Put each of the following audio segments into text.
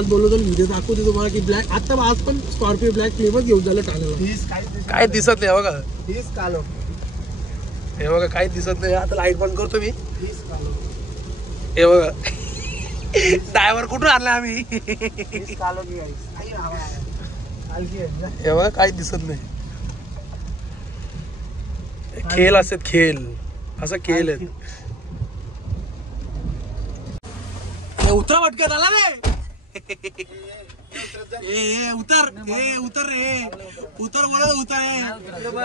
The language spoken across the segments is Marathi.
आज बोललो तर व्हिडिओ दाखवते तुम्हाला की ब्लॅक आता आज पण स्कॉर्पिओ ब्लॅक फ्लेमच घेऊन झालं टाकायला. काय दिसत नाही बघा. हे बघा काही दिसत नाही. आता लाईट बंद करतो मी. हे बघा ड्रायव्हर कुठून आणला आम्ही. हे बघा काही दिसत नाही. खेळ असतात खेळ. असं खेळ आहेत. उतरा पटकन आला रे. ए उतर. ए उतर रे. उतर बोल उतर.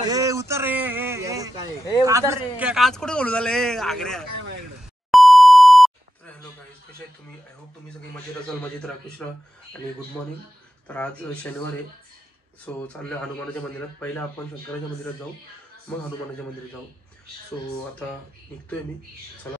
ए उतर रे. काच कुठे बोलू झाले आगऱ्या. हॅलो गाईज, कसे आहेत तुम्ही? आय होप तुम्ही सगळे मजेत असाल. मजेत राहा, खुश राहा आणि गुड मॉर्निंग. तर आज शनिवार आहे. सो चाललं हनुमानाच्या मंदिरात. पहिला आपण शंकराच्या मंदिरात जाऊ, मग हनुमानाच्या मंदिरात जाऊ. सो आता निघतोय मी. चला.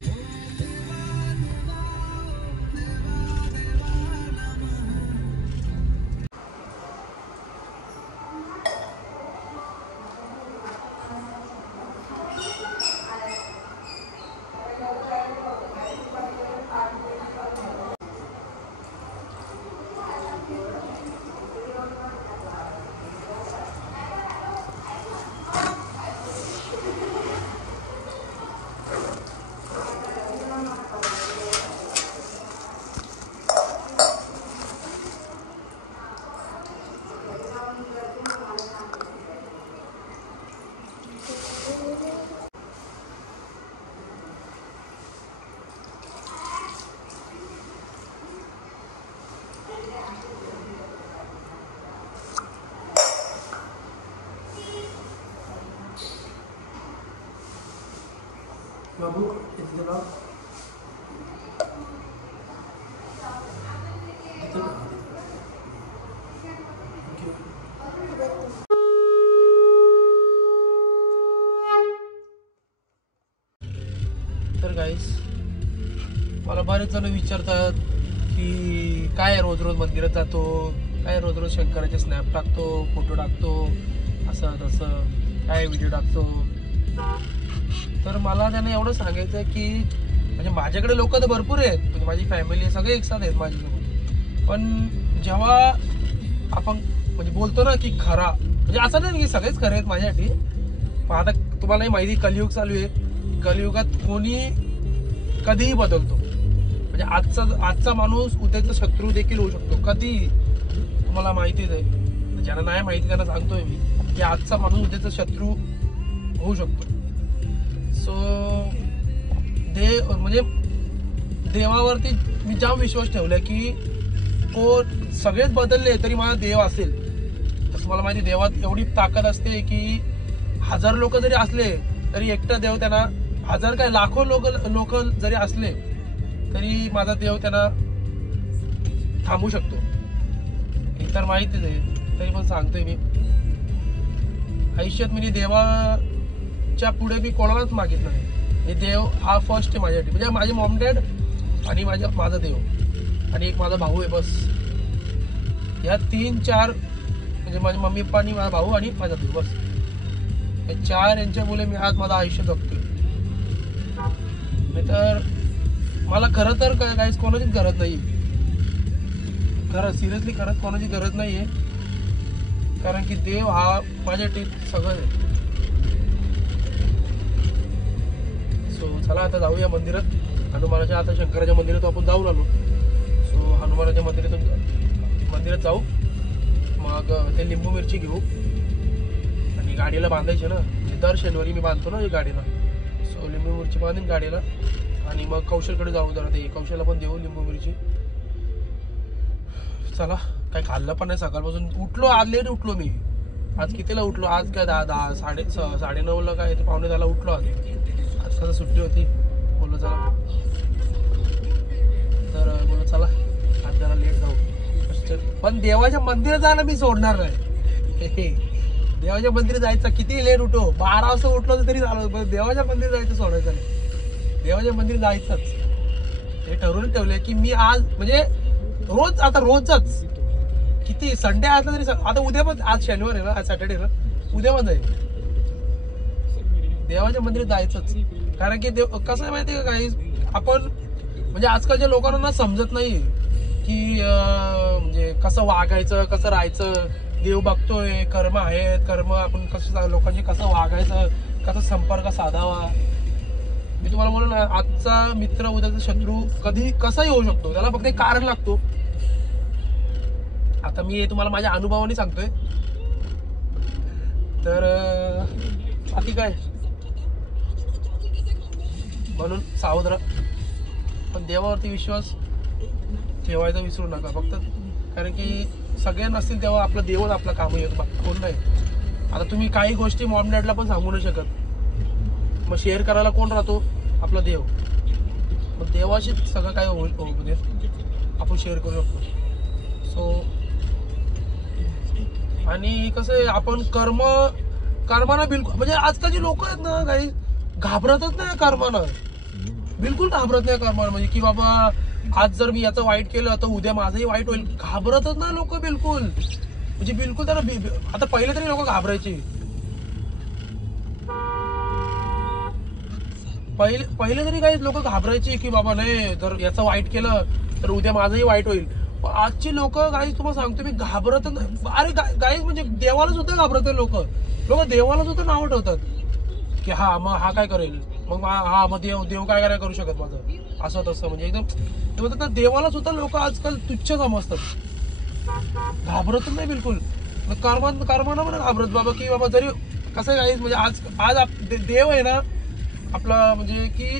बाबू इथे गेला. तर गाईस, मला बरेच जण विचारतात की काय रोज रोज मंदिरात जातो, काय रोज रोज शंकराचे स्नॅप टाकतो, फोटो टाकतो, असं तसं काय व्हिडिओ टाकतो. तर मला त्यांना एवढं सांगायचं आहे की म्हणजे माझ्याकडे लोक तर भरपूर आहेत, म्हणजे माझी फॅमिली सगळे एकसाथ आहेत माझ्यासोबत. पण जेव्हा आपण म्हणजे बोलतो ना की खरा, म्हणजे असं नाही की सगळेच खरे आहेत माझ्यासाठी. पण आता तुम्हालाही माहिती कलियुग चालू आहे. कलियुगात कोणी कधीही बदलतो. म्हणजे आजचा माणूस उद्याचा शत्रू देखील होऊ शकतो कधीही. तुम्हाला माहितीच आहे. ज्यांना नाही माहिती त्यांना सांगतोय मी की आजचा माणूस उद्याचा शत्रू होऊ शकतो. सो म्हणजे देवावरती मी जाम विश्वास ठेवलाय की सगळेच बदलले तरी माझा देव असेल. तसं मला माहिती, देवात एवढी ताकद असते की 1000 लोक जरी असले तरी एकटा देव त्यांना, 1000 काय लाखो लोक जरी असले तरी माझा देव त्यांना थांबू शकतो. हे तर माहितीच आहे, तरी पण सांगतोय मी. आयुष्यात म्हणजे देवाच्या पुढे मी कोणालाच मागितलं नाही. हे देव हा फर्स्ट आहे माझ्यासाठी. म्हणजे माझे मॉम डॅड आणि माझा देव आणि एक माझा भाऊ आहे, बस. या 3-4 म्हणजे माझे मम्मी पप्पा आणि माझा भाऊ आणि माझा देव, बस. हे 4 यांच्यामुळे मी आज माझं आयुष्य जगतोय. नाही तर मला खरं तर काहीच कोणाचीच गरज नाही. खरं सिरियसली खरंच कोणाची गरज नाही आहे. कारण की देव हा माझ्यासाठी सगळं आहे. सो चला आता जाऊया मंदिरात. हनुमानाच्या, आता शंकराच्या मंदिरात आपण जाऊन आलो. सो हनुमानाच्या मंदिरात जाऊ. मग ते लिंबू मिरची घेऊ आणि गाडीला बांधायचे ना. दर शनिवारी मी बांधतो ना गाडीला. सो लिंबू मिरची बांधीन गाडीला आणि मग कौशलकडे जाऊ. जरा ते कौशलला पण देऊ लिंबू मिरची. चला, काय खाल्लं पण नाही सकाळपासून. उठलो आज लेट उठलो मी. आज कितीला उठलो? आज काय 10:30-9:30ला काय ते 9:45ला उठलो. आज कसं सुट्टी होती. बोललो चला, तर बोललो चला आज जरा लेट जाऊ. पण देवाच्या मंदिरात जायला मी सोडणार नाही. देवाच्या मंदिरात जायचं किती लेट उठो, 12 वाजता उठलो तरी झालं, पण देवाच्या मंदिरात जायचं सोडायचं नाही. देवाच्या मंदिरात जायचंच हे ठरवून ठेवलंय की मी आज म्हणजे रोज, आता रोजच किती संडे असला तरी. आता उद्या पण, आज शनिवार आहे ना, आज सॅटर्डे ना, उद्या पण जाईल देवाच्या मंदिरात जायचंच. कारण की देव कसं आहे माहिती आहे का, काही आपण म्हणजे आजकालच्या लोकांना समजत नाही की म्हणजे कसं वागायचं, कसं राहायचं, देव बघतोय, कर्म आहेत, कर्म आपण कसं लोकांशी कसं वागायचं, कसा संपर्क साधावा. मी तुम्हाला बोललो ना, आजचा मित्र उद्याचा शत्रू कधी कसा येऊ शकतो, त्याला फक्त एक कारण लागतो. आता मी हे तुम्हाला माझ्या अनुभवाने सांगतोय. तर बाकी काय, म्हणून सावध राहा, पण देवावरती विश्वास ठेवायचा विसरू नका फक्त. कारण की सगळे नसतील तेव्हा आपला देवच आपला काम येतो, कोण नाही. आता तुम्ही काही गोष्टी मॉम डॅडला पण सांगू नाही शकत, मग शेअर करायला कोण राहतो? आपला देव. मग देवाशी सगळं काय म्हणजे आपण शेअर करू शकतो. सो आणि कसं आहे, आपण कर्माना बिलकुल, म्हणजे आजकालची लोक आहेत ना काही घाबरतच नाही कर्मानं, बिलकुल घाबरत नाही कर्मानं. म्हणजे की बाबा आज जर मी याचं वाईट केलं तर उद्या माझंही वाईट होईल, घाबरतच नाही लोक बिलकुल. म्हणजे बिलकुल त्यांना आता पहिले तरी लोक घाबरायचे, पहिले तरी काही लोक घाबरायचे की बाबा नाही जर याचं वाईट केलं तर उद्या माझंही वाईट होईल. पण आजची लोक गाईज तुम्हाला सांगतो मी घाबरत नाही. अरे गाईज म्हणजे देवाला सुद्धा घाबरत लोक देवाला सुद्धा नाव ठेवतात की हा मग हा काय करेल, मग हा मग देव काय करू शकत माझं, असं तसं. म्हणजे एकदम ते म्हणतात ना, देवाला सुद्धा लोक आजकाल तुच्छ समजतात, घाबरतच नाही बिलकुल. कर्मानं पण घाबरत बाबा की बाबा जरी कसं गाईज म्हणजे आज देव आहे ना आपला, म्हणजे की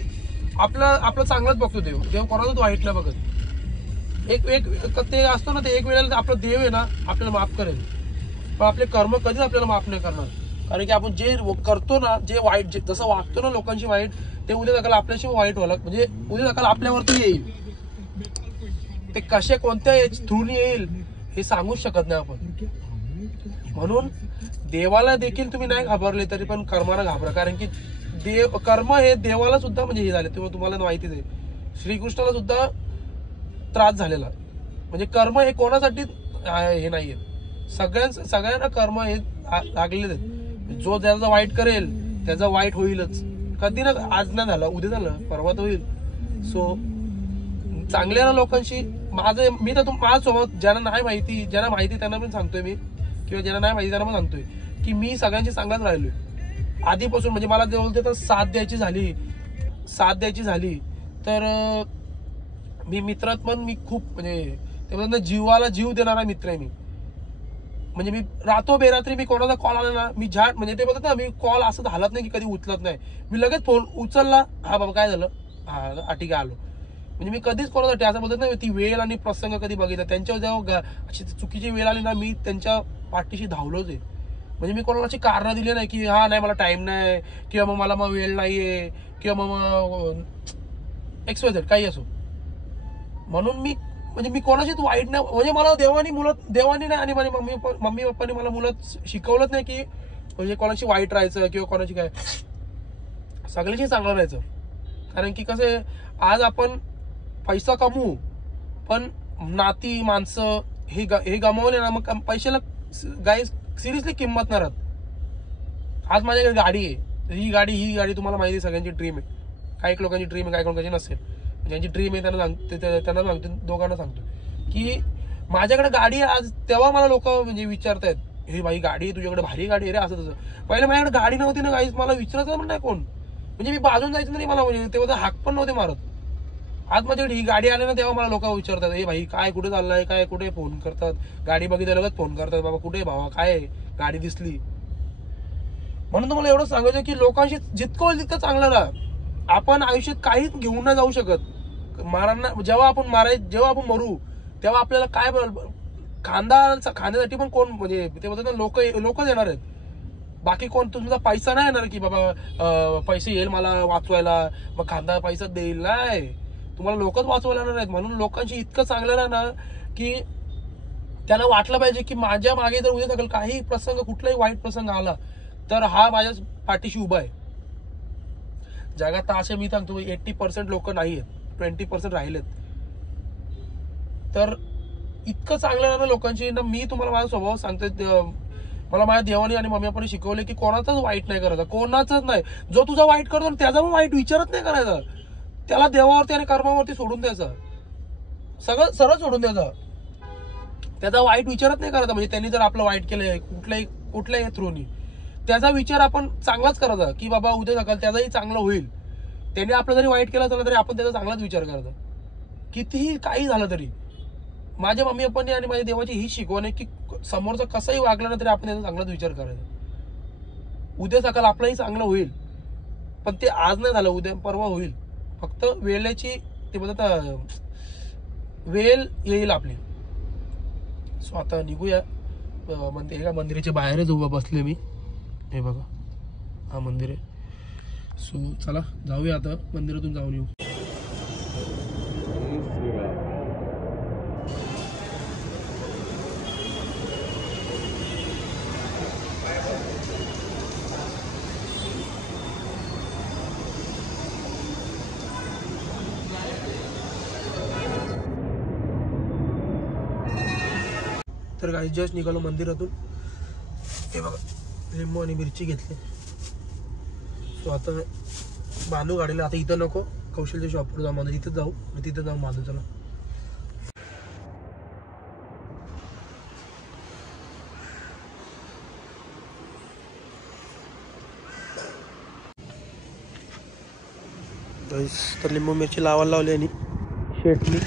आपलं चांगलंच बघतो देव कोणालाच वाईट नाही बघत. एक ते असतो ना, ते एक वेळेला आपला देव आहे ना आपल्याला माफ करेल, पण आपले कर्म कधीच आपल्याला माफ नाही करणार. कारण की आपण जे करतो ना, जे वाईट जसं वागतो ना लोकांशी वाईट, ते उद्या सकाळ आपल्याशी वाईट व्हायला, म्हणजे उद्या सकाळ आपल्यावरती येईल. ते कसे कोणत्या थ्रूने येईल हे सांगूच शकत नाही आपण. म्हणून देवाला देखील तुम्ही नाही घाबरले तरी पण कर्माला घाबरा. कारण की कर्म हे देवाला सुद्धा म्हणजे हे झाले, तुम्हाला माहितीच आहे, श्रीकृष्णाला सुद्धा त्रास झालेला. म्हणजे कर्म हे कोणासाठी हे नाहीये, सगळ्यांना कर्म हे लागलेले आहेत. जो ज्याचा वाईट करेल त्याचा वाईट होईलच, कधी ना, आज नाही झालं उद्या झालं परवा तर होईल. सो चांगल्या लोकांशी मी तर माझ्यासोबत ज्यांना माहिती त्यांना पण सांगतोय मी, किंवा ज्यांना नाही माहिती त्यांना पण सांगतोय की मी सगळ्यांशी चांगलाच राहिलोय आधीपासून. म्हणजे मला जे बोलते तर साथ द्यायची झाली तर मी मित्रात पण मी खूप म्हणजे ते म्हणतात जीवाला जीव देणारा मित्र आहे मी. म्हणजे मी रातो बेरात्री मी कोणाचा कॉल आला ना, मी म्हणजे ते बोलतात ना, मी कॉल असं हालत नाही की कधी उचलत नाही. मी लगेच फोन उचलला, हा बाबा काय झालं, हा ठीक आहे आलो. म्हणजे मी कधीच कोणासाठी असं बोलत नाही ती वेळ आणि प्रसंग कधी बघितला. त्यांच्यावर जेव्हा अशी चुकीची वेळ आली ना, मी त्यांच्या पाठीशी धावलोच आहे. म्हणजे मी कोणाला अशी कारणं दिली नाही की हा नाही मला टाइम नाही, किंवा मग मला वेळ नाहीये, किंवा मग XYZ काही असो. म्हणून मी कोणाशीच वाईट नाही. म्हणजे मला देवानी नाही आणि माझ्या मम्मी पप्पानी मला मुलात शिकवलंच नाही की म्हणजे कोणाशी वाईट राहायचं किंवा कोणाची काय, सगळ्यांशी चांगलं राहायचं. कारण की कसं आहे, आज आपण पैसा कमवू पण नाती माणसं हे गमावले ना, मग पैशाला गाईज सिरियसली किंमत नाही राहत. आज माझ्याकडे गाडी आहे, ही गाडी तुम्हाला माहिती आहे सगळ्यांची ड्रीम आहे. काही लोकांची ड्रीम आहे, काही लोकांची नसेल. ज्यांची ड्रीम आहे त्यांना सांगतो, दोघांना सांगतो की माझ्याकडे गाडी आहे आज. तेव्हा मला लोक म्हणजे विचारतायत, हे भाई गाडी आहे तुझ्याकडे, भारी गाडी आहे रे, असं तसं. पहिले माझ्याकडे गाडी नव्हती ना गाईज, मला विचारायचं पण नाही कोण. म्हणजे मी बाजून जायचं नाही मला, म्हणजे तेव्हा हाक पण नव्हते मारत. आज माझ्याकडे ही गाडी आली ना, तेव्हा मला लोक विचारतात, हे भाई काय कुठे चाललाय, काय कुठे, फोन करतात, गाडी बघितलं लगेच फोन करतात, बाबा कुठे भावा, काय गाडी दिसली. म्हणून तुम्हाला एवढं सांगायचं की लोकांशी जितकं होईल तितकं चांगलं राहा. आपण आयुष्यात काहीच घेऊन नाही जाऊ शकत. जेव्हा आपण मरू तेव्हा आपल्याला काय खाण्यासाठी पण कोण, म्हणजे ते बोलतात ना, लोकच येणार आहेत. बाकी कोण तुमचा पैसा नाही येणार की बाबा पैसे येईल मला वाचवायला, मग खांदा पैसा देईल, नाही, तुम्हाला लोकच वाचवायला येणार आहेत. म्हणून लोकांशी इतकं चांगलं राहणार की त्यांना वाटलं पाहिजे की माझ्या मागे जर उद्या सकाळ काही प्रसंग, कुठलाही वाईट प्रसंग आला तर हा माझ्या पाठीशी उभा आहे. जगात असे मी सांगतो 80% लोक नाही आहेत, 20% राहिलेत. तर इतकं चांगलं राहणं लोकांशी ना. मी तुम्हाला माझा स्वभाव सांगतो, मला माझ्या देवानी आणि मम्मी पप्पांनी शिकवले की कोणाचाच वाईट नाही करायचा, कोणाचाच नाही. जो तुझा वाईट करतो त्याचा पण वाईट विचारत नाही करायचा, त्याला देवावरती आणि कर्मावरती सोडून द्यायचा. सगळं सरळ सोडून द्यायचं, त्याचा वाईट विचारच नाही करायचा. म्हणजे त्यांनी जर आपलं वाईट केलंय कुठल्याही थ्रूनी, त्याचा विचार आपण चांगलाच करायचा की बाबा उद्या सकाळ त्याचाही चांगलं होईल. त्याने आपलं जरी वाईट केलं असलं तरी आपण त्याचा चांगलाच विचार करायचा, कितीही काही झालं तरी. माझ्या मम्मी पप्पांनी आणि माझ्या देवाची ही शिकवण आहे की समोरचा कसाही वागला ना तरी आपण त्याचा चांगलाच विचार करायचा. उद्या सकाळ आपलंही चांगलं होईल, पण ते आज नाही झालं, उद्या परवा होईल. फक्त वेळेची ते म्हणतात वेळ येईल आपली. सो आता निघूया. एका मंदिराच्या बाहेरच उभा बसले मी. हे बघा हा मंदिर आहे. सो चला जाऊया आता मंदिरातून जाऊन येऊ. तर काही जस्ट निघालो मंदिरातून. हे बघा लिंबू आणि मिरची घेतली. सो आता बांधू गाडीला. आता इथं नको, कौशलच्या शॉपवर जाऊ, मला तिथं जाऊ, तिथं जाऊ बांधू. चला तर लिंबू मिरची लावायला लावली आणि शेटली.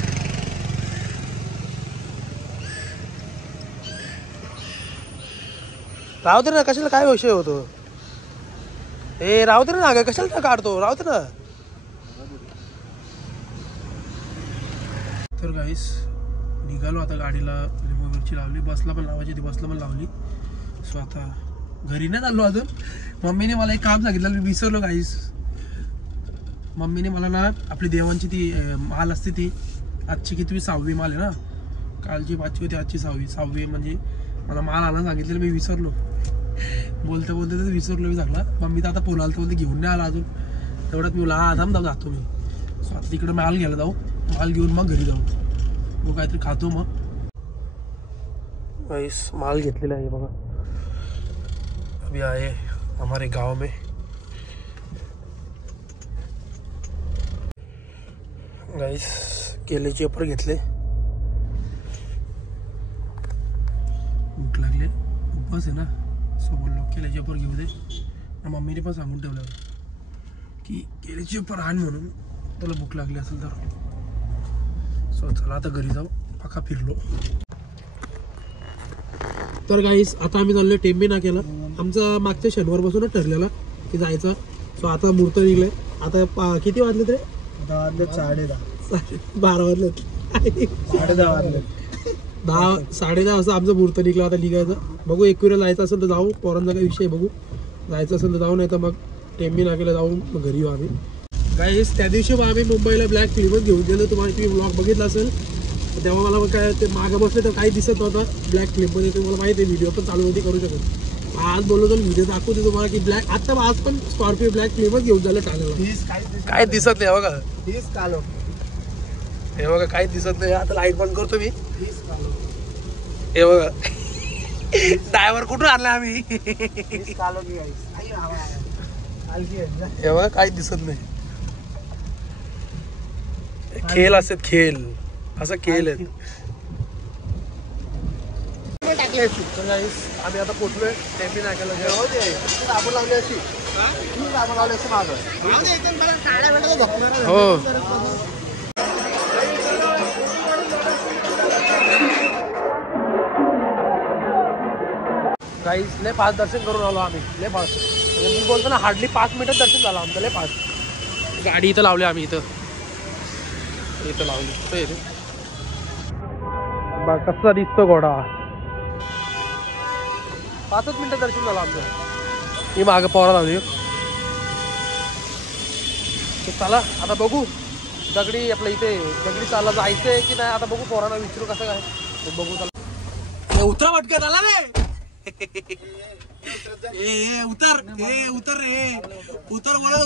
राहू दे ना, कशाला काय विषय होतो. राहू दे ना, ग कशाला काढतो, राहू दे ना. तर गाईस निघालो आता गाडीला. लिंबू मिरची लावली, बसला पण लावायची ती, बसला पण लावली. सो आता घरी नाही चाललो अजून. मम्मीने मला एक काम सांगितलं, मी विसरलो गाईस. मम्मीने मला ना आपली देवांची ती माल असते ती, आजची किती 6वी माल आहे ना, कालची 5वी होती, आजची 6वी म्हणजे मला माल आला सांगितलेलं, मी विसरलो. बोलता बोलता तर विसरलो मी सगळा. मम्मी तर आता फोन आला तर बोलते घेऊन नाही आला अजून. तेवढ्यात मी आधाम जातो मी. सो आता तिकडे माल घ्यायला जाऊ, माल घेऊन मग घरी जाऊ. मग काहीतरी खातो मग. गाइस माल घेतलेला आहे बघा. अभी आए हमारे गांव में. गाइस केलेचे पेपर घेतले. भूक लागले, उपवास आहे ना. सो बोललो केलेचे पेपर घेऊ दे. मम्मीने पण सांगून ठेवलं की केलेचे पेपर आण म्हणून, तुला भूक लागली असेल तर. सो चला आता घरी जाऊ. पक्का फिरलो. तर गाईस आता आम्ही चाललोय टेंबे नाक्याला. आमचा मागच्या शनिवारपासूनच ठरलेला की जायचा. सो आता मुहूर्त निघलाय. आता किती वाजले तरी? 12 वाजले. 10:30 वाजता आमचा मुहूर्त निघला. आता निघायचा. बघू एकविरा जायचं असेल तर जाऊ, पोरांचा काही विषय बघू. जायचं असेल तर जाऊ, नाही तर मग टेंबे नाक्याला जाऊन मग घरी येऊ आम्ही. गाईस त्या दिवशी मग आम्ही मुंबईला ब्लॅक फिल्मच घेऊन गेलो. तुम्ही ब्लॉग बघितला असेल तेव्हा. मला मग काय ते मागं बसले तर काही दिसत नव्हता ब्लॅक फिल्ममध्ये. तुम्हाला माहिती आहे व्हिडिओ पण चालू होती करू शकत. आज बोललो तर व्हिडिओ दाखवते तुम्हाला की ब्लॅक. आता आज पण स्कॉर्पिओ ब्लॅक फिल्मच घेऊन झालं ठाण्याला. काय दिसत नाही बघा. हे बघा काही दिसत नाही. आता लाईट बंद करतो मी. हे बघा ड्रायव्हर कुठून आणला आम्ही. हे बघा काही दिसत नाही. खेळ असतात, खेळ असं खेळ आहेत. आम्ही आता पोचलोय टेंबे नाक्याला. हो गाईस लय फास्ट दर्शन करून आलो आम्ही. लय फास्ट म्हणजे मी बोलतो ना, हार्डली 5 मिनिटात दर्शन झालं आमचं. लय फास्ट. गाडी इथं लावली आम्ही. इथं लावली. कुठं येते बघ कसा दिसतो घोडा. 5च मिनिटात दर्शन झालं आमचं. ही मागं पोरा लावली. चला आता बघू दगडी आपल्या इथे दगडी चालला जायचंय की नाही. आता बघू पोरांना विचारू कसं काय. बघू चला. उतरा पटकन आला रे. उतर उतर रे. उतर बोला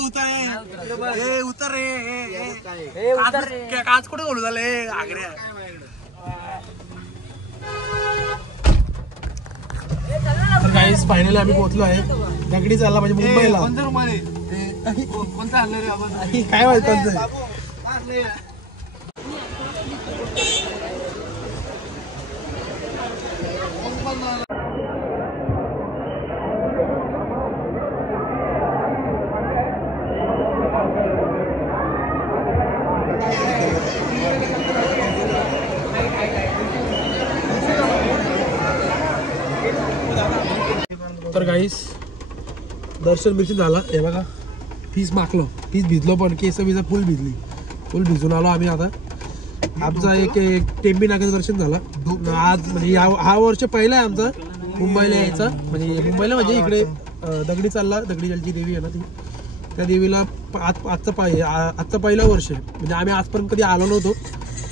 उतर रे. काच कुठे बोलू झाले आग्र्या. गाईस फायनली आम्ही पोहोचलो आहे. दगडी चालला म्हणजे मुंबईला. काय माहिती तर गाईस दर्शन बिर्शन झालं हे बघा फीस मागलो फीस भिजलो पण केस बिजा फुल फुल भिजून आलो आम्ही आता आमचा एक टेंबी नाक्याचं दर्शन झालं आज म्हणजे हा वर्ष पहिला आहे आमचा मुंबईला यायचा म्हणजे मुंबईला म्हणजे इकडे दगडी चालची देवी आहे ना ती त्या देवीला आजचा पहिला वर्ष आहे म्हणजे आम्ही आजपर्यंत कधी आलो नव्हतो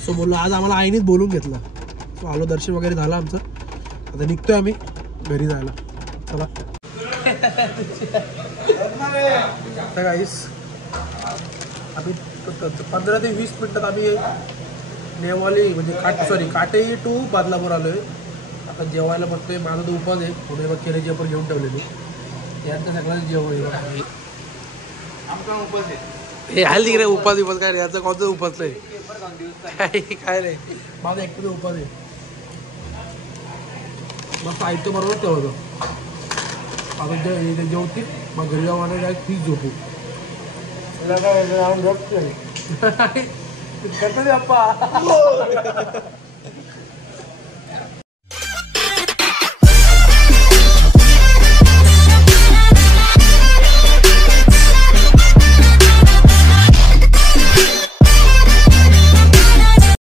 सो बोललो आज आम्हाला आईनेच बोलून घेतला सो आलो दर्शन वगैरे झालं आमचं आता निघतोय आम्ही घरी जायला चला गाईस आम्ही 15 ते 20 मिनिटात आम्ही नेवाली म्हणजे काटेई टू बदलापूर आलोय आता जेवायला बघतोय माझा तो उपास आहे पुढे बघ केले जेवण घेऊन ठेवलेली यांचं सगळ्यांचं जेवण हे हाल तिकडे उपास काय याचा कोणतं उपास आहे काय नाही माझा एकटं उपास आहे मग साहित्य बरोबर ठेवतो आता जेवतील मग घरी जाऊ काय फीस झोपू गणपती बाप्पा